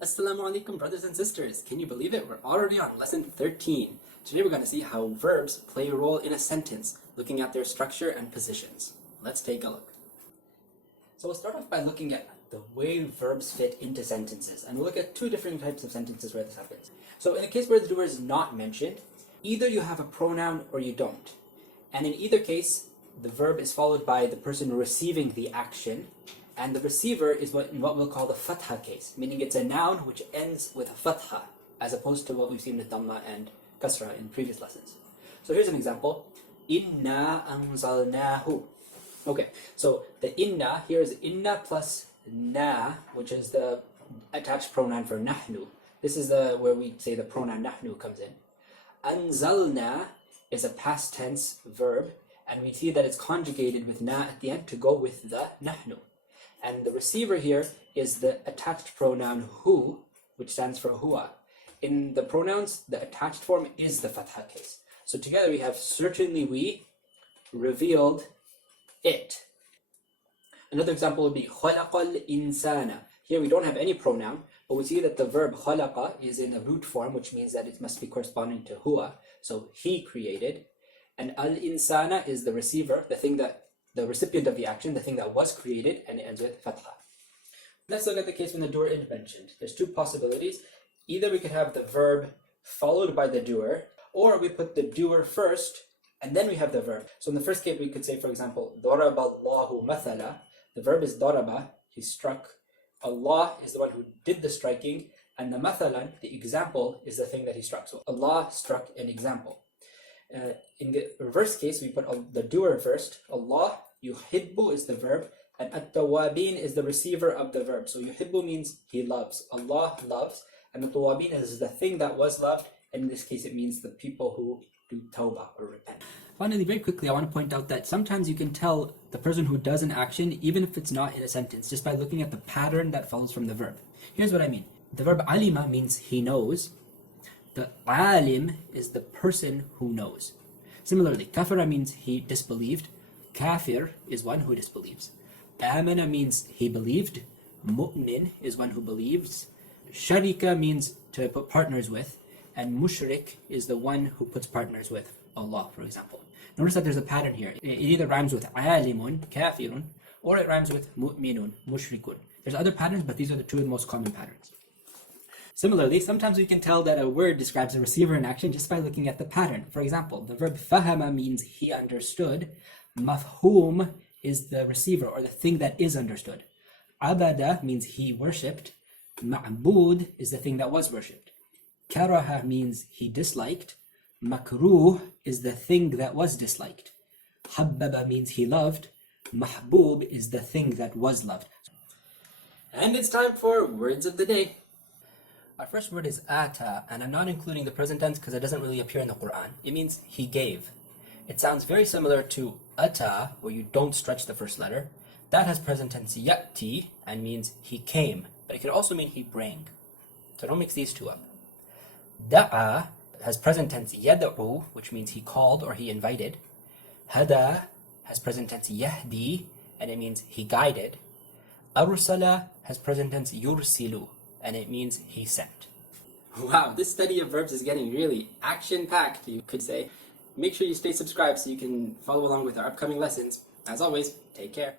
Assalamu alaikum, brothers and sisters. Can you believe it? We're already on lesson 13. Today we're going to see how verbs play a role in a sentence, looking at their structure and positions. Let's take a look. So we'll start off by looking at the way verbs fit into sentences. And we'll look at two different types of sentences where this happens. So in a case where the doer is not mentioned, either you have a pronoun or you don't. And in either case, the verb is followed by the person receiving the action. And the receiver is what we'll call the fatha case, meaning it's a noun which ends with a fatha, as opposed to what we've seen with dhamma and kasra in previous lessons. So here's an example. Inna anzalnahu. Okay, so the inna, here is inna plus na, which is the attached pronoun for nahnu. This is where we say the pronoun nahnu comes in. Anzalna is a past tense verb, and we see that it's conjugated with na at the end to go with the nahnu. And the receiver here is the attached pronoun hu, which stands for huwa. In the pronouns, the attached form is the fatha case. So together we have certainly we revealed it. Another example would be khalaqal insana. Here we don't have any pronoun, but we see that the verb khalaqa is in the root form, which means that it must be corresponding to huwa. So he created. And al insana is the receiver, the recipient of the action, the thing that was created, and it ends with fatha. Let's look at the case when the doer is mentioned. There's two possibilities. Either we could have the verb followed by the doer, or we put the doer first, and then we have the verb. So in the first case, we could say, for example, ضَرَبَ اللَّهُ مَثَلًا. The verb is ضَرَبَ, he struck. Allah is the one who did the striking, and the mathalan, the example, is the thing that he struck. So Allah struck an example. In the reverse case, we put the doer first. Allah, yuhibbu is the verb, and at-tawabin is the receiver of the verb. So yuhibbu means he loves. Allah loves, and the tawabin is the thing that was loved, and in this case it means the people who do tawbah or repent. Finally, very quickly, I want to point out that sometimes you can tell the person who does an action, even if it's not in a sentence, just by looking at the pattern that follows from the verb. Here's what I mean. The verb alima means he knows. The alim is the person who knows. Similarly, kafara means he disbelieved. Kafir is one who disbelieves. Amana means he believed. Mu'min is one who believes. Sharika means to put partners with. And mushrik is the one who puts partners with Allah, for example. Notice that there's a pattern here. It either rhymes with alimun, kafirun, or it rhymes with mu'minun, mushrikun. There's other patterns, but these are the two most common patterns. Similarly, sometimes we can tell that a word describes a receiver in action just by looking at the pattern. For example, the verb fahama means he understood. Mafhum is the receiver, or the thing that is understood. Abada means he worshipped. Ma'bud is the thing that was worshipped. Karaha means he disliked. Makruh is the thing that was disliked. Habbaba means he loved. Mahbub is the thing that was loved. And it's time for words of the day. Our first word is ata, and I'm not including the present tense because it doesn't really appear in the Qur'an. It means he gave. It sounds very similar to ata, where you don't stretch the first letter. That has present tense yati and means he came, but it could also mean he bring. So don't mix these two up. Da'a has present tense yad'u, which means he called or he invited. Hada has present tense yahdi, and it means he guided. Arsala has present tense yursilu, and it means he sent. Wow, this study of verbs is getting really action-packed, you could say. Make sure you stay subscribed so you can follow along with our upcoming lessons. As always, take care.